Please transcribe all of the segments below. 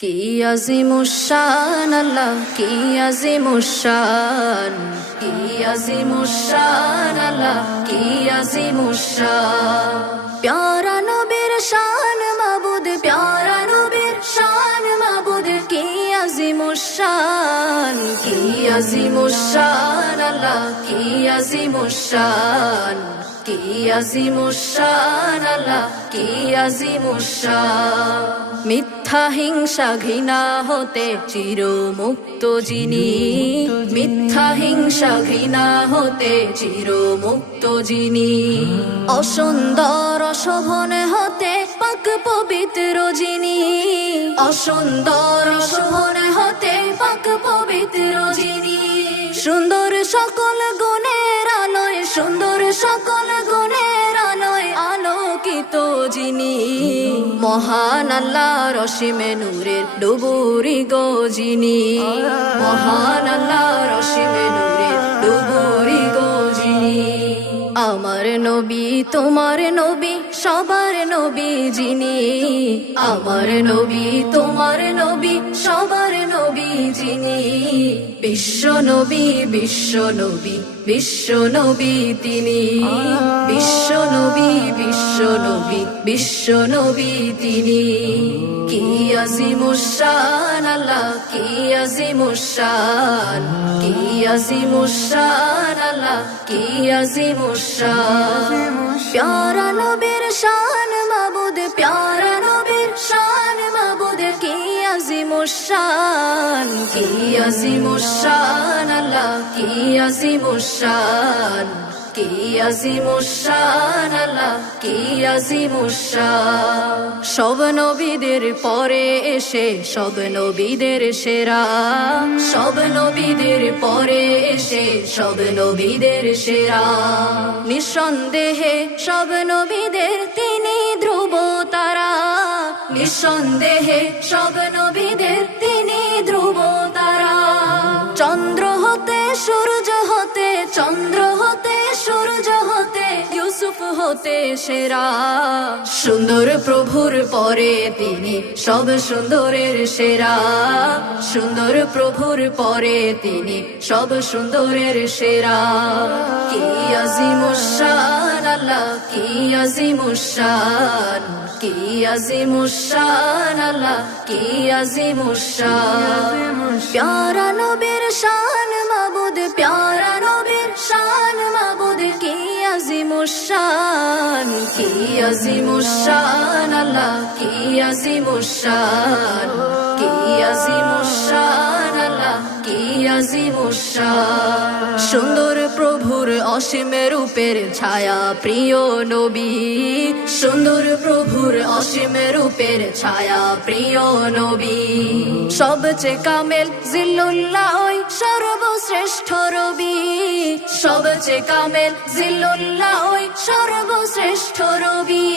কি আজিমুশান আল্লাহ, কি আজিমুশান, কি আজিমুশান আল্লাহ, কি আজিমুশান। প্যারা নবীর শান মাবুদ, প্যারা নবীর শান মাবুদ, কি আজিমুশান, কি আজিমুশান আল্লাহ, কি আজিমুশান, কি আজিমুশান আল্লাহ, কি আজিমুশান। মিথ্যা হিংসা ঘৃণা হতে চিরমুক্ত যিনি, মিথ্যা হিংসা ঘৃণা হতে চিরমুক্ত যিনি। অসুন্দর অশোভন হতে পাক পবিত্র যিনি, অসুন্দর অশোভন হতে পাক পবিত্র যিনি। সুন্দর সকল গুণের আলোয়, সুন্দর সকল গুণের আলোয় আলোকিত যিনি। মহান আল্লাহ রসিমে নূরের ডুবুরি গো যিনি, মহান আল্লাহ রসিমে নূরের ডুবুরি গো যিনি। আমার নবী তোমার নবী সবার নবী যিনি, আমার নবী তোমার নবী সবার নবী যিনি। বিশ্ব নবী, বিশ্ব নবী, বিশ্ব নবী তিনি, বিশ্ব নবী, বিশ্ব নবী, বিশ্ব নবী তিনি। কি আজিমুশান আল্লাহ, কি আজিমুশান, কি আজিমুশান আল্লাহ, কি আজিমুশান। প্যারা নবীর শান মাবুদ, প্যারা নবীর শান মাবুদ, কি আজিমুশান, কি আজিমুশান আল্লাহ, কি আজিমুশান, কি আজিমুশান আল্লাহ, কি আজিমুশান। সব নবীদের পরে এসে সব নবীদের সেরা, সব নবীদের পরে এসে সব নবীদের সেরা। নিঃসন্দেহে সব নবীদের তিনি ধ্রুব তারা, নিঃসন্দেহে সব নবীদের তিনি ধ্রুব তারা। চন্দ্র হতে সূর্য হতে, চন্দ্র হতে সূর্য হতে, ইউসুফ হতে সেরা। সুন্দর প্রভুর পরে তিনি সব সুন্দরের সেরা, সুন্দর প্রভুর পরে তিনি সব সুন্দরের সেরা। কি আজিমুশান আল্লাহ, কি আজিমুশান, কি আজিমুশান আল্লাহ, কি আজিমুশান। প্যারা নবীর শান মাবুদ, প্যারা নবীর শান মাবুদ, কি আজিমুশান, কি আজিমুশান আল্লাহ, কি আজিমুশান, কি আজিমুশান আল্লাহ, কি আজিমুশান। সুন্দর প্রভুর অসীম রূপের ছায়া প্রিয় নবী, সুন্দর প্রভুর অসীম রূপের ছায়া প্রিয় নবী। সবচেয়ে কামেল জিল্লুল্লাহ ওই সর্বশ্রেষ্ঠ রবি, সবচেয়ে কামেল জিল্লুল্লাহ ওই সর্বশ্রেষ্ঠ রবি।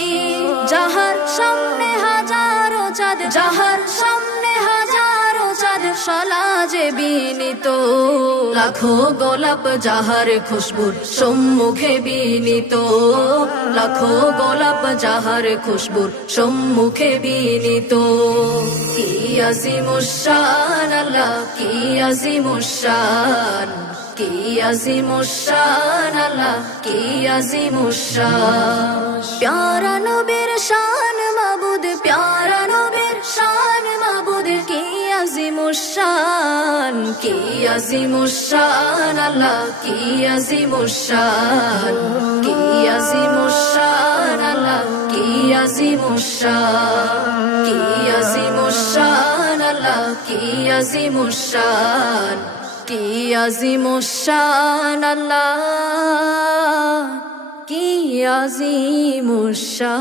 যাহার সামনে হাজারো চাঁদ, যাহার সামনে হাজারো চাঁদ সালাজে বিনীত। লাখো গোলাপ যাহার খুশবুর সম্মুখে বিনীত, লাখো গোলাপ যাহার খুশবুর সম্মুখে বিনীত। কি আজিমুশান আল্লাহ, কি আজিমুশান, কি আজিমুশান আল্লাহ, কি আজিমুশান। প্যারা নবীর শান মাবুদ, প্যারা নবীর শান মাবুদ, কি আজিমুশান, কি আজিমুশান আল্লাহ, কি আজিমুশান, কি আজিমুশান আল্লাহ, কি আজিমুশান, কি আজিমুশান আল্লাহ, কি আজিমুশান, কি আজিমুশান আল্লাহ, কি আজিমুশান।